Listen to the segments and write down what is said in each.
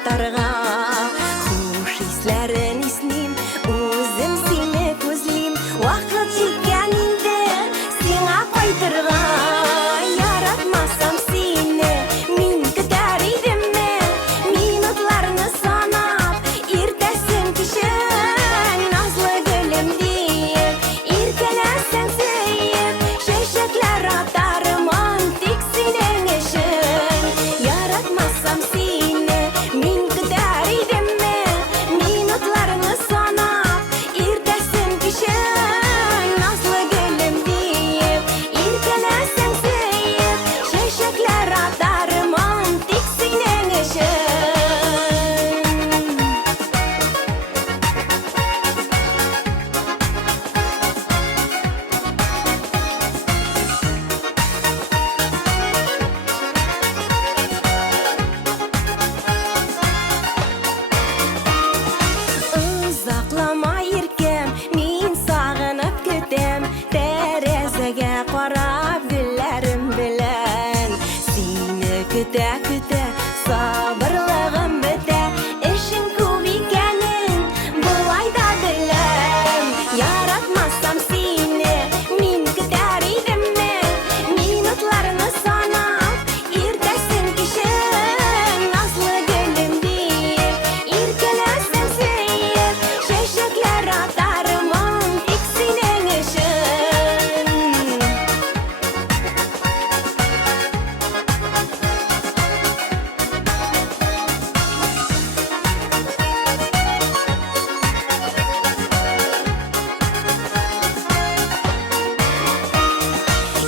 attarga Hoş hislerin isnim Özüm seni közleyim Vakit çekkeninde Sina paytırga Yaratmasam seni Min gider idim mi Minutlarını sanap İrtesin kişen Nazlı gülüm deyip İrkelensen seyip Şeşekler atarım Antik senin işin Yaratmasam seni Min gider idim mi Minutlarını sanap İrtesin kişen Nazlı gülüm deyip İrkelensen seyip Şeşekler atarım Antik senin işin Uzaklama irkem, min sağınıp kütem Terezege qarab güllerim bilen Seni küte küte sabırlığım bite İşin көп ikenin bulay da bilem Yaratmasam seni min gider idim mi Minutlarını sanap irtesin kişen Nazlı gülüm deyip irkelensen seyip Şeşekler atarım antik senin işin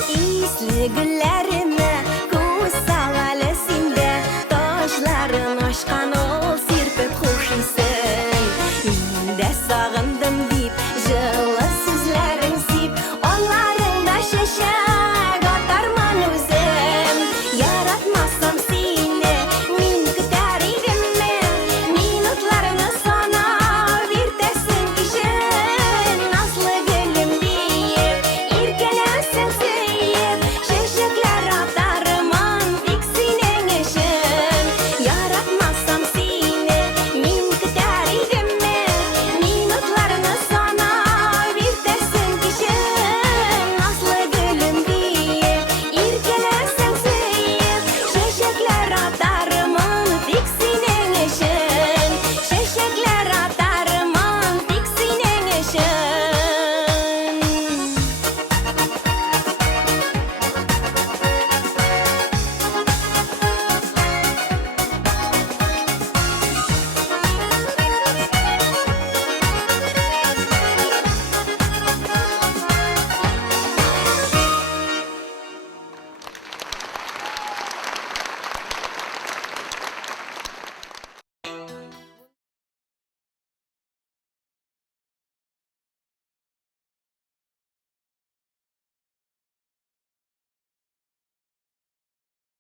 İsli güllerime Göz salalı sinde Taşların aşkan ol Sirpip hoş isin Minde sağındım